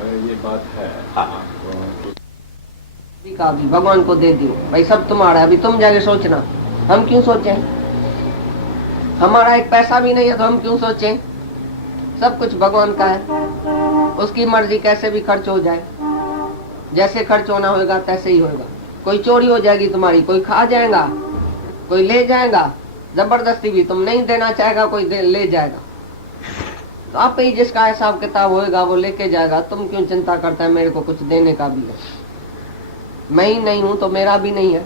ये बात है। का भी भगवान को दे दियो भाई, सब तुम्हारा है, अभी तुम जाके सोचना, हम क्यों सोचें? हमारा एक पैसा भी नहीं है तो हम क्यों सोचें? सब कुछ भगवान का है, उसकी मर्जी कैसे भी खर्च हो जाए, जैसे खर्च होना होगा तैसे ही होगा। कोई चोरी हो जाएगी तुम्हारी, कोई खा जाएगा, कोई ले जाएगा, जबरदस्ती भी तुम नहीं देना चाहेगा, कोई ले जाएगा। तो आप ही जिसका हिसाब किताब होएगा वो लेके जाएगा। तुम क्यों चिंता करता है मेरे को कुछ देने का भी है? मैं ही नहीं हूं तो मेरा भी नहीं है।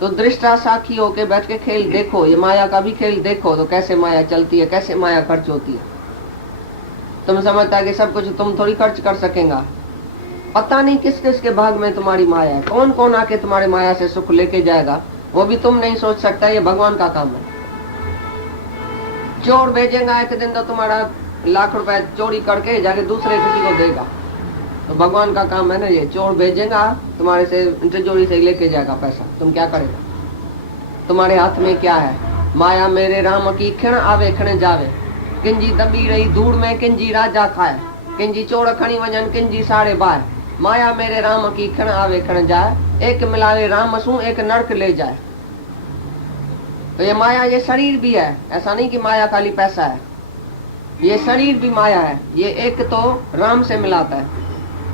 तो दृष्टा साखी होके बैठ के खेल देखो, ये माया का भी खेल देखो, तो कैसे माया चलती है, कैसे माया खर्च होती है। तुम समझता है कि सब कुछ तुम थोड़ी खर्च कर सकेगा। पता नहीं किस किस के भाग में तुम्हारी माया है, कौन कौन आके तुम्हारी माया से सुख लेके जाएगा वो भी तुम नहीं सोच सकता। ये भगवान का काम है। चोर भेजेगा एक दिन तो तुम्हारा लाख रुपए चोरी करके जाके दूसरे किसी को देगा, तो भगवान का काम है ना। ये चोर भेजेगा तुम्हारे से, तिजोरी से लेके जाएगा पैसा, तुम क्या करेगा? तुम्हारे हाथ में क्या है? माया मेरे राम की क्षण आवे क्षण जावे, किंजी दबी रही धूड़ में किंजी राजा खाए, किंजी चोर खणी वजन किंजी साढ़े बार, माया मेरे राम की क्षण आवे क्षण जाए, एक मिलावे राम सू एक नरक ले जाए। तो ये माया, ये शरीर भी है, ऐसा नहीं कि माया खाली पैसा है, ये शरीर भी माया है। ये एक तो राम से मिलाता है,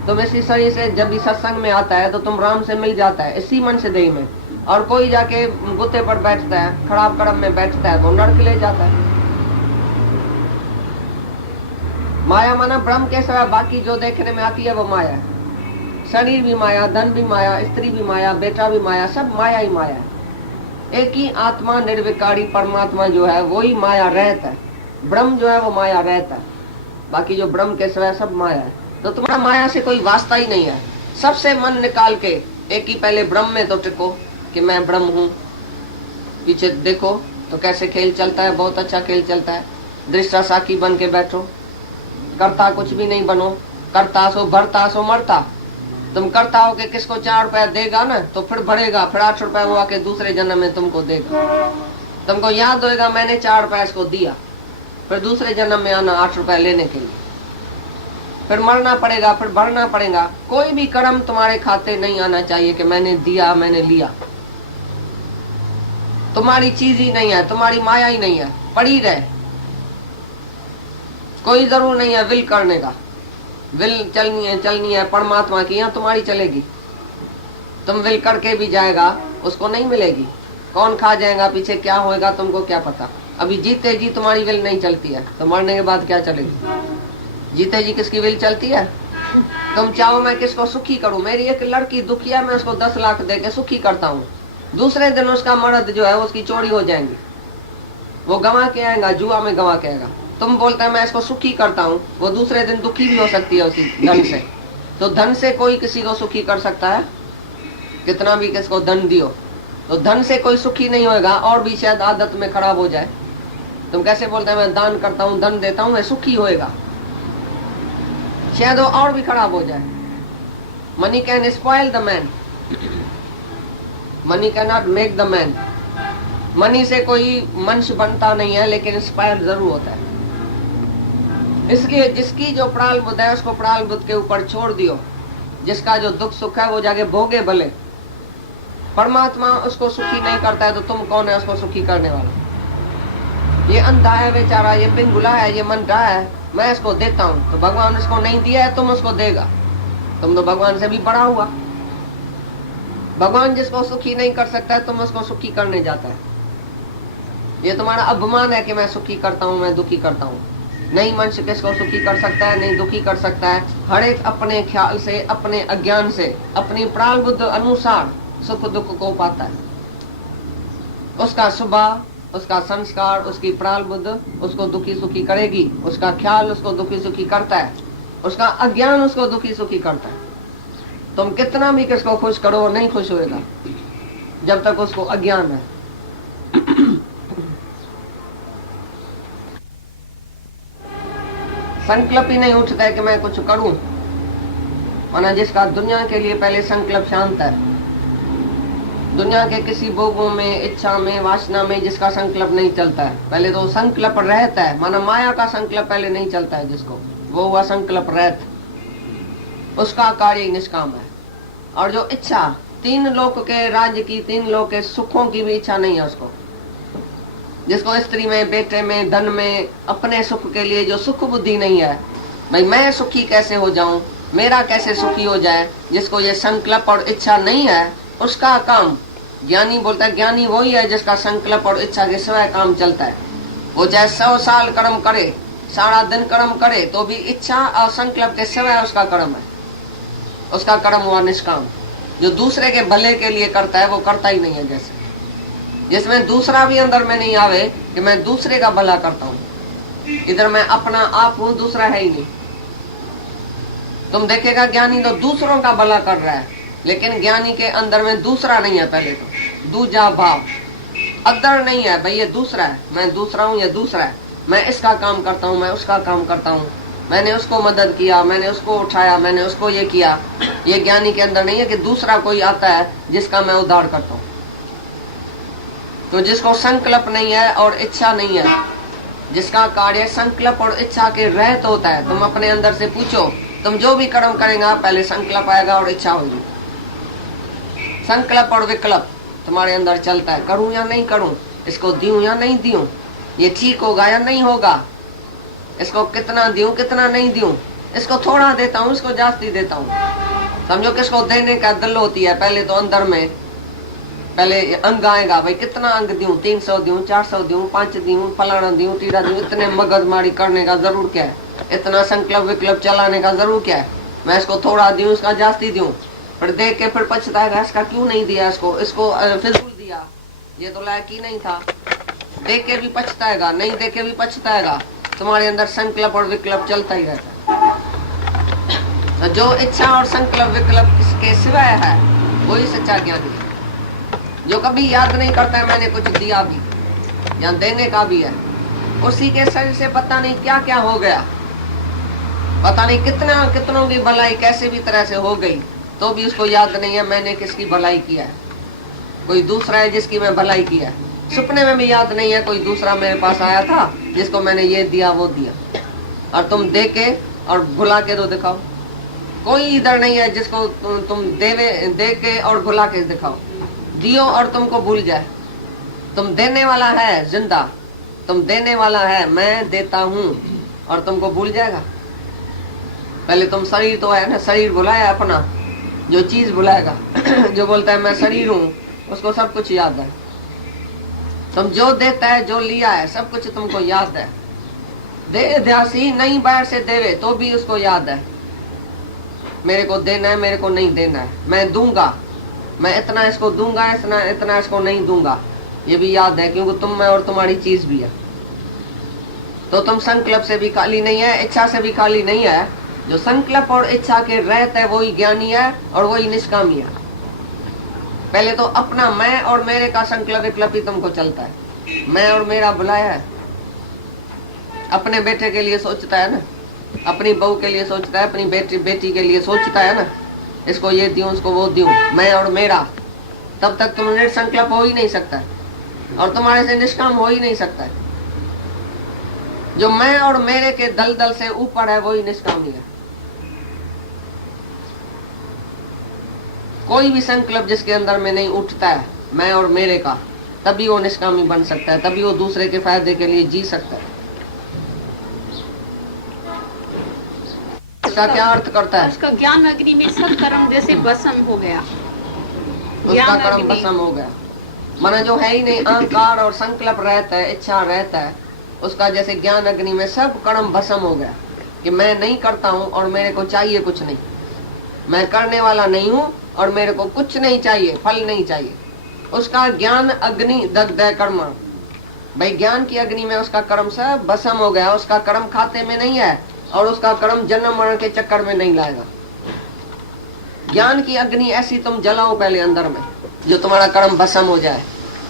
तुम इसी शरीर से जब भी सत्संग में आता है तो तुम राम से मिल जाता है इसी मन से देह में। और कोई जाके गुत्ते पर बैठता है, खराब कर्म में बैठता है तो नरक ले जाता है। माया माना ब्रह्म के सिवा बाकी जो देखने में आती है वो माया है। शरीर भी माया, धन भी माया, स्त्री भी माया, बेटा भी माया, सब माया ही माया है। एक ही आत्मा निर्विकारी परमात्मा जो है वही माया रहता है, ब्रह्म जो है वो माया रहता है, बाकी जो ब्रह्म के सिवा सब माया है। तो तुम्हारा माया से कोई वास्ता ही नहीं है। सबसे मन निकाल के एक ही पहले ब्रह्म में तो टिको कि मैं ब्रह्म हूँ। पीछे देखो तो कैसे खेल चलता है, बहुत अच्छा खेल चलता है। दृष्टा साखी बन के बैठो, करता कुछ भी नहीं बनो, करता सो भरता सो मरता। तुम करता हो कि किसको 4 रुपया देगा ना तो फिर भरेगा, फिर 8 रुपया वो आके दूसरे जन्म में तुमको देगा। तुमको याद होएगा मैंने 4 रुपया इसको दिया, फिर दूसरे जन्म में आना 8 रुपया लेने के लिए, फिर मरना पड़ेगा, फिर भरना पड़ेगा। कोई भी कर्म तुम्हारे खाते नहीं आना चाहिए कि मैंने दिया मैंने लिया। तुम्हारी चीज ही नहीं है, तुम्हारी माया ही नहीं है, पड़ी रहे। कोई जरूर नहीं है विल करने का, विल चलनी है परमात्मा की, यहाँ तुम्हारी चलेगी। तुम विल करके भी जाएगा उसको नहीं मिलेगी। कौन खा जाएगा, पीछे क्या होएगा तुमको क्या पता। अभी जीते जी तुम्हारी विल नहीं चलती है तो मरने के बाद क्या चलेगी? जीते जी किसकी विल चलती है? तुम चाहो मैं किसको सुखी करूं, मेरी एक लड़की दुखी है, मैं उसको 10 लाख दे के सुखी करता हूँ, दूसरे दिन उसका मर्द जो है उसकी चोरी हो जाएंगी, वो गंवा के आएगा, जुआ में गंवा के आएगा। तुम बोलते हैं मैं इसको सुखी करता हूँ, वो दूसरे दिन दुखी भी हो सकती है उसी धन से। तो धन से कोई किसी को सुखी कर सकता है? कितना भी किसको धन दियो तो धन से कोई सुखी नहीं होएगा, और भी शायद आदत में खराब हो जाए। तुम कैसे बोलते हैं मैं दान करता हूँ धन देता हूँ मैं सुखी होएगा, शायद वो और भी खराब हो जाए। Money can spoil the man, money can not make the man. Money से कोई मनुष्य बनता नहीं है, लेकिन इंस्पायर जरूर होता है। इसलिए जिसकी जो प्राल बुद्ध है उसको प्राल बुद्ध के ऊपर छोड़ दियो, जिसका जो दुख सुख है वो जाके भोगे भले। परमात्मा उसको सुखी नहीं करता है तो तुम कौन है उसको सुखी करने वाला? ये अंधा है बेचारा, ये पिंगुला है, ये मन रहा है, मैं इसको देता हूँ, तो भगवान इसको नहीं दिया है तुम उसको देगा। तुम तो भगवान से भी बड़ा हुआ। भगवान जिसको सुखी नहीं कर सकता है तुम उसको सुखी करने जाता है। ये तुम्हारा अभिमान है कि मैं सुखी करता हूँ मैं दुखी करता हूँ। नहीं, मनुष्य किसको सुखी कर सकता है, नहीं दुखी कर सकता है। हर एक अपने ख्याल से, अपने अज्ञान से, अपनी प्राण बुद्ध अनुसार सुख दुख को पाता है। उसका स्वभाव, उसका संस्कार, उसकी प्राण बुद्ध उसको दुखी सुखी करेगी, उसका ख्याल उसको दुखी सुखी करता है, उसका अज्ञान उसको दुखी सुखी करता है। तुम कितना भी किसको खुश करो वो नहीं खुश होएगा जब तक उसको अज्ञान है। संकल्प ही नहीं उठता है कि मैं कुछ करूं। माना जिसका दुनिया के लिए पहले संकल्प शांत है, दुनिया के किसी भोगों में, इच्छा में, वासना में जिसका संकल्प नहीं चलता है, पहले तो संकल्प रहता है, माना माया का संकल्प पहले नहीं चलता है जिसको, वो हुआ संकल्प रहित, उसका कार्य निष्काम है। और जो इच्छा तीन लोक के राज्य की, तीन लोक के सुखों की भी इच्छा नहीं है उसको, जिसको स्त्री में, बेटे में, धन में, अपने सुख के लिए जो सुख बुद्धि नहीं है, भाई मैं सुखी कैसे हो जाऊं, मेरा कैसे सुखी हो जाए, जिसको ये संकल्प और इच्छा नहीं है, उसका काम ज्ञानी बोलता है। ज्ञानी वही है जिसका संकल्प और इच्छा के सिवाय काम चलता है। वो चाहे 100 साल कर्म करे, सारा दिन कर्म करे, तो भी इच्छा और संकल्प के सिवाय उसका कर्म है, उसका कर्म हुआ निष्काम। जो दूसरे के भले के लिए करता है वो करता ही नहीं है। जैसे जिसमें दूसरा भी अंदर में नहीं आवे कि मैं दूसरे का भला करता हूँ, इधर मैं अपना आप हूँ, दूसरा है ही नहीं। तुम देखेगा ज्ञानी तो दूसरों का भला कर रहा है, लेकिन ज्ञानी के अंदर में दूसरा नहीं है। पहले तो दूजा भाव, अदर नहीं है, भाई ये दूसरा है, मैं दूसरा हूँ, ये दूसरा है, मैं इसका काम करता हूँ, मैं उसका काम करता हूँ, मैंने उसको मदद किया, मैंने उसको उठाया, मैंने उसको ये किया। ये ज्ञानी के अंदर नहीं है कि दूसरा कोई आता है जिसका मैं उद्धार करता हूँ। तो जिसको संकल्प नहीं है और इच्छा नहीं है, जिसका कार्य संकल्प और इच्छा के रहित होता है, तुम अपने अंदर से पूछो, तुम जो भी कर्म करेगा पहले संकल्प आएगा और इच्छा होगी। संकल्प और विकल्प तुम्हारे अंदर चलता है, करूं या नहीं करूं, इसको दूं या नहीं दूं, ये ठीक होगा या नहीं होगा, इसको कितना दूं कितना नहीं दूं, इसको थोड़ा देता हूं, इसको जास्ती देता हूं। समझो किसको देने का दिल होती है, पहले तो अंदर में पहले अंग आएगा, भाई कितना अंग दूं, 300 दूं, 400 दूं, 5 दूं, फलाना दूं, टीरा दूं, इतने मगजमारी करने का जरूर क्या है, इतना संकल्प विकल्प चलाने का जरूर क्या है, मैं इसको थोड़ा दूं, इसका जास्ती दूं, फिर देख के फिर पछताएगा, इसका क्यों नहीं दिया, इसको फिजूल दिया, ये तो लायक ही नहीं था। देख के भी पछताएगा, नहीं देख के भी पछताएगा। तुम्हारे अंदर संकल्प और विकल्प चलता ही रहता है। तो जो इच्छा और संकल्प विकल्प के सिवाय है वही सच्चा ज्ञानी है। जो कभी याद नहीं करता है मैंने कुछ दिया भी या देने का भी है, उसी के शरीर से पता नहीं क्या क्या हो गया, पता नहीं कितनों की भलाई कैसे भी तरह से हो गई, तो भी उसको याद नहीं है मैंने किसकी भलाई किया है। कोई दूसरा है जिसकी मैं भलाई किया है, सपने में भी याद नहीं है कोई दूसरा मेरे पास आया था जिसको मैंने ये दिया वो दिया। और तुम दे के और भुला के तो दिखाओ, कोई इधर नहीं है जिसको तुम दे के और भुला के दिखाओ। दियो और तुमको भूल जाए। तुम देने वाला है जिंदा, तुम देने वाला है, मैं देता हूँ, और तुमको भूल जाएगा। पहले तुम शरीर तो है ना, शरीर भुलाया अपना, जो चीज भुलाएगा जो बोलता है मैं शरीर हूँ, उसको सब कुछ याद है। तुम जो देता है, जो लिया है, सब कुछ तुमको याद है। दे ध्यासी नहीं बाहर से देवे तो भी उसको याद है, मेरे को देना है, मेरे को नहीं देना है, मैं दूंगा, मैं इतना इसको दूंगा, इतना इसको नहीं दूंगा, ये भी याद है, क्योंकि तुम में और तुम्हारी चीज भी है। तो तुम संकल्प से भी खाली नहीं है, इच्छा से भी खाली नहीं है। जो संकल्प और इच्छा के रहते है वही ज्ञानी है और वही निष्कामी है। पहले तो अपना मैं और मेरे का संकल्प विकल्प ही तुमको चलता है। मैं और मेरा बुलाया है, अपने बेटे के लिए सोचता है ना, अपनी बहू के लिए सोचता है, अपनी बेटी के लिए सोचता है ना, इसको ये दूं, उसको वो दूं, मैं और मेरा। तब तक तुम निर्संकल्प हो ही नहीं सकता और तुम्हारे से निष्काम हो ही नहीं सकता। जो मैं और मेरे के दलदल से ऊपर है वही निष्कामी है। कोई भी संकल्प जिसके अंदर में नहीं उठता है मैं और मेरे का, तभी वो निष्कामी बन सकता है, तभी वो दूसरे के फायदे के लिए जी सकता है। इसका क्या अर्थ करता है? उसका ज्ञान अग्नि में सब कर्म जैसे भस्म हो गया, उसका कर्म भस्म हो गया। माना जो है ही नहीं, अहंकार और संकल्प रहता है, इच्छा रहता है, उसका जैसे ज्ञान अग्नि में सब कर्म भस्म हो गया कि मैं नहीं करता हूँ और मेरे को चाहिए कुछ नहीं, मैं करने वाला नहीं हूँ और मेरे को कुछ नहीं चाहिए, फल नहीं चाहिए। उसका ज्ञान अग्नि दग्ध कर्म, भाई ज्ञान की अग्नि में उसका कर्म सब भस्म हो गया। उसका कर्म खाते में नहीं है और उसका कर्म जन्म मरण के चक्कर में नहीं लाएगा। ज्ञान की अग्नि ऐसी तुम जलाओ पहले अंदर में, जो तुम्हारा कर्म भस्म हो जाए।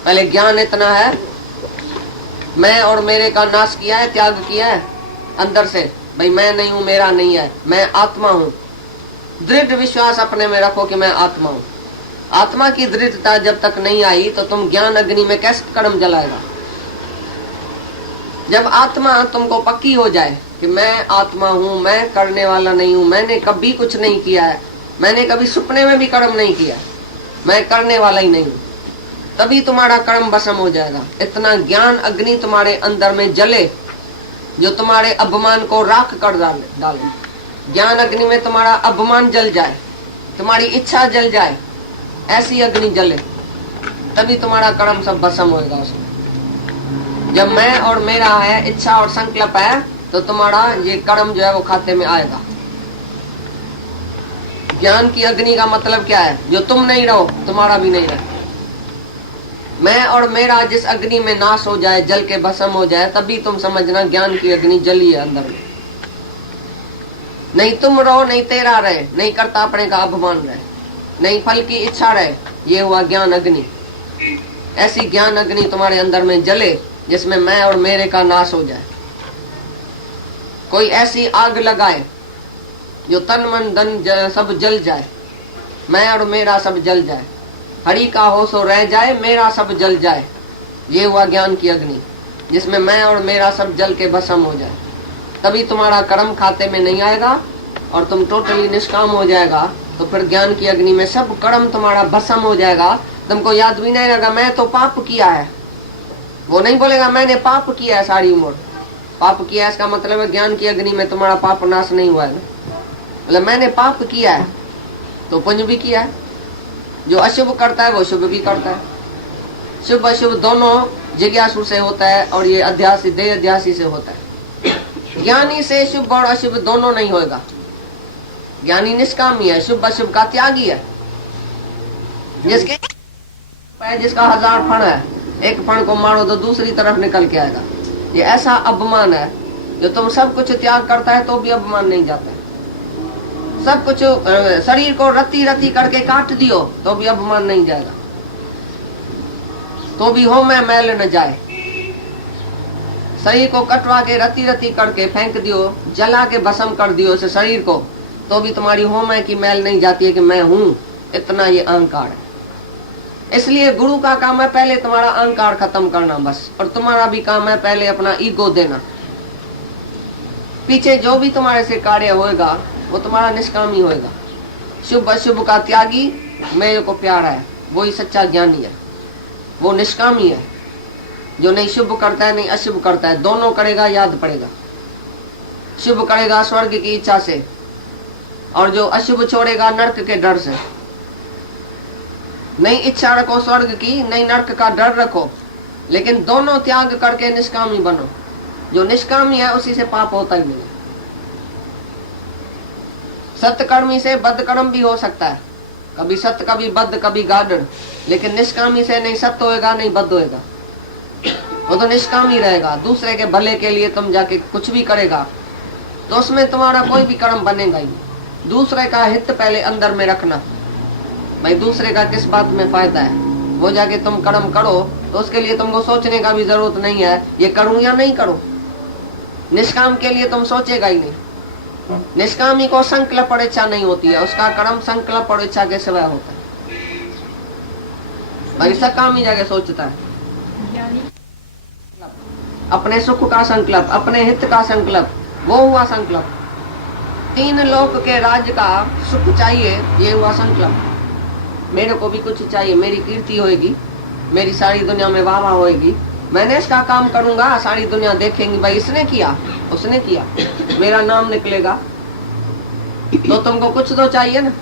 पहले ज्ञान इतना है, मैं और मेरे का नाश किया है, त्याग किया है अंदर से, भाई मैं नहीं हूं, मेरा नहीं है, मैं आत्मा हूं। दृढ़ विश्वास अपने में रखो कि मैं आत्मा हूं। आत्मा की दृढ़ता जब तक नहीं आई तो तुम ज्ञान अग्नि में कैसे कर्म जलाएगा। जब आत्मा तुमको पक्की हो जाए, कि मैं आत्मा हूं, मैं करने वाला नहीं हूं, मैंने कभी कुछ नहीं किया है, मैंने कभी सपने में भी कर्म नहीं किया, मैं करने वाला ही नहीं हूं, तभी तुम्हारा कर्म भस्म हो जाएगा। इतना ज्ञान अग्नि तुम्हारे अंदर में जले जो तुम्हारे अभिमान को राख कर डाले। ज्ञान अग्नि में तुम्हारा अभिमान जल जाए, तुम्हारी इच्छा जल जाए, ऐसी अग्नि जले, तभी तुम्हारा कर्म सब भस्म होएगा उसमें। जब मैं और मेरा है, इच्छा और संकल्प है, तो तुम्हारा ये कर्म जो है वो खाते में आएगा। ज्ञान की अग्नि का मतलब क्या है? जो तुम नहीं रहो तुम्हारा भी नहीं रहे। मैं और मेरा जिस अग्नि में नाश हो जाए, जल के भस्म हो जाए, तभी तुम समझना ज्ञान की अग्नि जली है अंदर में। नहीं तुम रहो, नहीं तेरा रहे, नहीं करता अपने का अभिमान रहे, नहीं फल की इच्छा रहे, ये हुआ ज्ञान अग्नि। ऐसी ज्ञान अग्नि तुम्हारे अंदर में जले जिसमें मैं और मेरे का नाश हो जाए। कोई ऐसी आग लगाए जो तन मन धन सब जल जाए, मैं और मेरा सब जल जाए, हरि का हो सो रह जाए, मेरा सब जल जाए। ये हुआ ज्ञान की अग्नि जिसमें मैं और मेरा सब जल के भस्म हो जाए। तभी तुम्हारा कर्म खाते में नहीं आएगा और तुम टोटली निष्काम हो जाएगा। तो फिर ज्ञान की अग्नि में सब कर्म तुम्हारा भस्म हो जाएगा। तुमको याद भी नहीं रहेगा मैं तो पाप किया है। वो नहीं बोलेगा मैंने पाप किया है सारी उम्र। पाप किया इसका मतलब है ज्ञान की अग्नि में तुम्हारा पाप नाश नहीं हुआ है। मतलब मैंने पाप किया है तो पुण्य भी किया है। जो अशुभ करता है वो शुभ भी करता है। शुभ अशुभ दोनों जिज्ञासु से होता है और ये अध्यासी देह अध्यासी से होता है। ज्ञानी से शुभ और अशुभ दोनों नहीं होगा। ज्ञानी निष्कामी है, शुभ अशुभ का त्यागी है। जिसका 1000 फण है, एक फण को मारो तो दूसरी तरफ निकल के आएगा। ये ऐसा अपमान है जो तुम सब कुछ त्याग करता है तो भी अपमान नहीं जाता है। सब कुछ शरीर को रत्ती रत्ती करके काट दियो तो भी अपमान नहीं जाएगा, तो भी हो मैं मैल न जाए। शरीर को कटवा के रत्ती रत्ती करके फेंक दियो, जला के भस्म कर दियो इस शरीर को, तो भी तुम्हारी हो मैं की मैल नहीं जाती है कि मैं हूं। इतना ये अहंकार है। इसलिए गुरु का काम है पहले तुम्हारा अहंकार खत्म करना बस, और तुम्हारा भी काम है पहले अपना ईगो देना। पीछे जो भी तुम्हारे से कार्य होएगा वो तुम्हारा निष्कामी होएगा। शुभ अशुभ का त्यागी मेरे को प्यारा है, वो ही सच्चा ज्ञानी है। वो निष्कामी है जो नहीं शुभ करता है नहीं अशुभ करता है, दोनों करेगा याद पड़ेगा। शुभ करेगा स्वर्ग की इच्छा से, और जो अशुभ छोड़ेगा नरक के डर से। नहीं इच्छा रखो स्वर्ग की, नहीं नरक का डर रखो, लेकिन दोनों त्याग करके निष्कामी बनो। जो निष्कामी है उसी से पाप होता ही नहीं। सत्कर्मी से बदकर्म भी हो सकता है, कभी सत्य कभी बद्ध कभी गाढ़, लेकिन निष्कामी से नहीं सत्य होएगा नहीं बद्ध होएगा। वो तो निष्कामी रहेगा। दूसरे के भले के लिए तुम जाके कुछ भी करेगा तो उसमें तुम्हारा कोई भी कर्म बनेगा ही। दूसरे का हित पहले अंदर में रखना, भाई दूसरे का किस बात में फायदा है, वो जाके तुम कर्म करो तो उसके लिए तुमको सोचने का भी जरूरत नहीं है ये करूं या नहीं करूं। निष्काम के लिए तुम सोचेगा ही नहीं। निष्कामी को संकल्प और इच्छा नहीं होती है, उसका कर्म संकल्प और इच्छा के सिवाय होता है। भाई सकामी जाके सोचता है अपने सुख का संकल्प, अपने हित का संकल्प, वो हुआ संकल्प। 3 लोक के राज्य का सुख चाहिए, ये हुआ संकल्प। मेरे को भी कुछ चाहिए, मेरी कीर्ति होएगी, मेरी सारी दुनिया में वाह वाह होएगी, मैंने इसका काम करूंगा, सारी दुनिया देखेंगी भाई इसने किया उसने किया, मेरा नाम निकलेगा। तो तुमको कुछ तो चाहिए ना।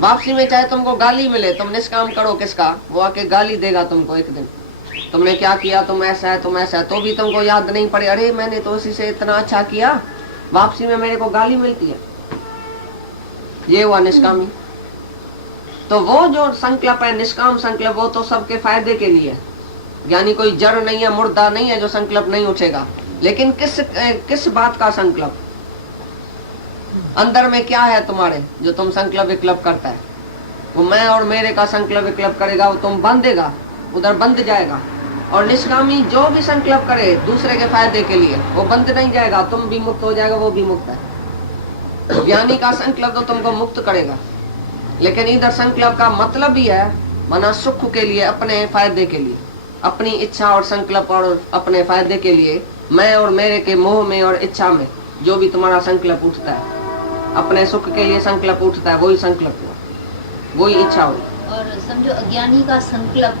वापसी में चाहे तुमको गाली मिले, तुम निष्काम करो किसका, वो आके गाली देगा तुमको एक दिन, तुमने क्या किया, तुम ऐसा है तुम ऐसा है, तो भी तुमको याद नहीं पड़े अरे मैंने तो उसी से इतना अच्छा किया, वापसी में मेरे को गाली मिलती है। ये हुआ निष्कामी। तो वो जो संकल्प है निष्काम संकल्प, वो तो सबके फायदे के लिए। यानी कोई जड़ नहीं है, मुर्दा नहीं है जो संकल्प नहीं उठेगा। लेकिन किस बात का संकल्प, अंदर में क्या है तुम्हारे जो तुम संकल्प विकल्प करता है। वो मैं और मेरे का संकल्प विकल्प करेगा, वो तुम बांधेगा, उधर बंध जाएगा। और निष्कामी जो भी संकल्प करे दूसरे के फायदे के लिए, वो बंध नहीं जाएगा, तुम भी मुक्त हो जाएगा, वो भी मुक्त है। ज्ञानी का संकल्प तो तुमको मुक्त करेगा, लेकिन इधर संकल्प का मतलब भी है मना सुख के लिए, अपने फायदे के लिए, अपनी इच्छा और संकल्प और अपने फायदे के लिए मैं और मेरे के मोह में और इच्छा में जो भी तुम्हारा संकल्प उठता है, अपने सुख के लिए संकल्प उठता है, वही संकल्प हुआ, वही इच्छा हुई। और समझो अज्ञानी का संकल्प